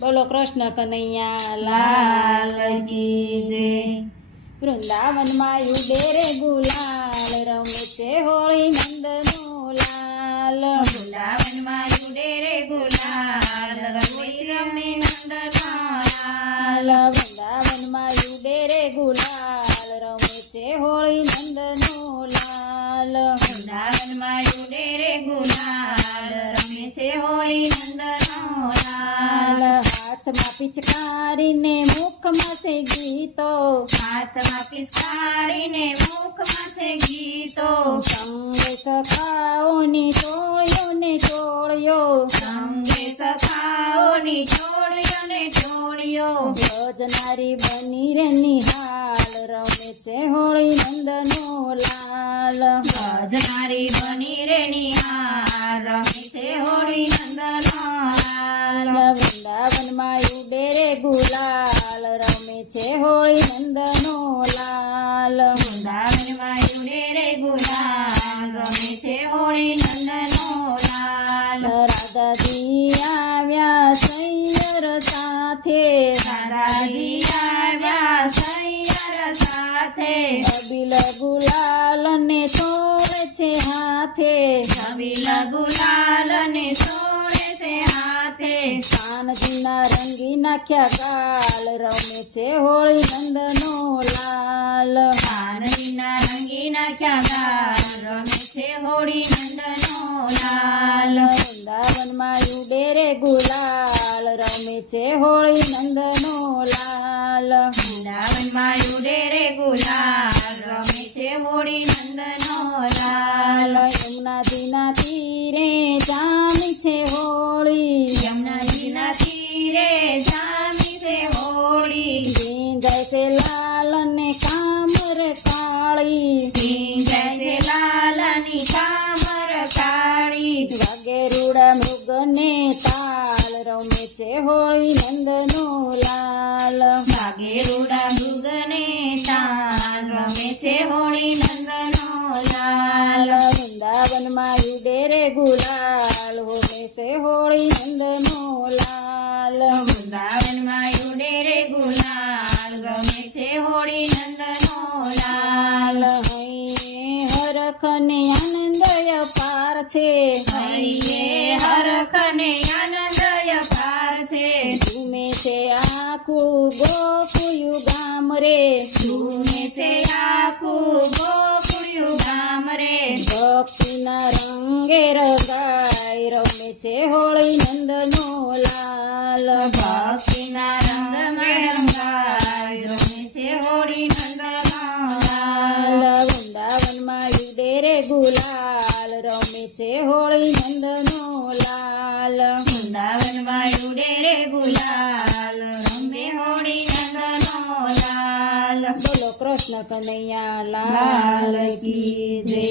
બોલો કૃષ્ણ કનૈયા લાલ કી જય. વૃંદાવનમાં ઉડે રે ગુલાલ, રમે છે હોળી નંદનો લાલ. વૃંદાવનમાં ઉડે રે ગુલાલ, રમે નંદનો લાલ. વૃંદાવનમાં ઉડે રે ગુલાલ, રમે છે હોળી નંદનો લાલ. વૃંદાવનમાં ઉડે રે ગુલાલ, રમે છે હોળી નંદનો લાલ. હાથમાં પિચકારીને મુખમાં છે ગીતો, હાથમાં પિચકારીને મુખમાં છે ગીતો. સંગે સખાઓની ટોળીઓ ને ટોળીઓ, સંગે સખાઓની ટોળીઓ ને ટોળીઓ. ભજનારી બની રે નિહાલ, રમે છે હોળી નંદનો લાલ. ભજનારી બની રે નિહાર, રમે છે હોળી નંદનો લાલ. વૃંદાવનમાં ઉડે રે ગુલાલ, રમે છે હોળી નંદનો લાલ. વૃંદાવનમાં ઉડે રે ગુલાલ, રમે છે હોળી નંદનો લાલ. રાધાજી આવ્યા સૈયર સાથે, દાદાજી આવ્યા સૈયર સાથે. અબીલ ગુલાલ ને તોડે છે હાથે, છબીલ ગુલાલ ને તોડે છે હાથે. કાનજીના રંગી નાખ્યા ગાલ, રમે છે હોળી નંદનો લાલ. કાનજીના રંગી નાખ્યા ગાલ, રમે છે હોળી નંદનો લાલ. વૃંદાવનમાં ઉડે રે ગુલાલ, રમે છે હોળી નંદનો લાલ. વૃંદાવનમાં ઉડે રે ગુલાલ, રમે છે હોળી નંદનો લાલ. યમુનાજીના તીરે જામી છે હોળી, યમુનાજીના તીરે જામી છે હોળી. ભીંજાય છે લાલ ને કામર કાળી, ભીંજાય છે લાલની કામર કાળી. વાગે રૂડા મૃગને તાલ, રમે છે હોળી નંદનો લાલ. વાગે રૂડા મૃગને તાલ, રમે છે હોળી નંદનો લાલ. વૃંદાવનમાં ઉડે રે ગુલાલ, રમે છે હોળી નંદનો લાલ. વૃંદાવનમાં ઉડે રે ગુલાલ, રમે છે હોળી નંદનો લાલ. હૈયે હરખ ને આનંદ અપાર છે, હૈયે હરખ ને આનંદ અપાર છે. ઝૂમે છે આખું ગોકુળિયું ગામ રે, ઝૂમે છે આખું ગોકુળિયું ગામ રે. ભક્તિના રંગે રંગાય, રમે છે હોળી નંદનો લાલ. ભક્તિના રંગમાં રંગાય, રમે છે હોળી નંદનો લાલ. વૃંદાવનમાં ઉડે રે ગુલાલ, રમે છે હોળી નંદનો લાલ. વૃંદાવનમાં ઉડે રે ગુલાલ, રમે હોળી નંદનો લાલ. બોલો કૃષ્ણ કનૈયા લાલ લાલ કી જય.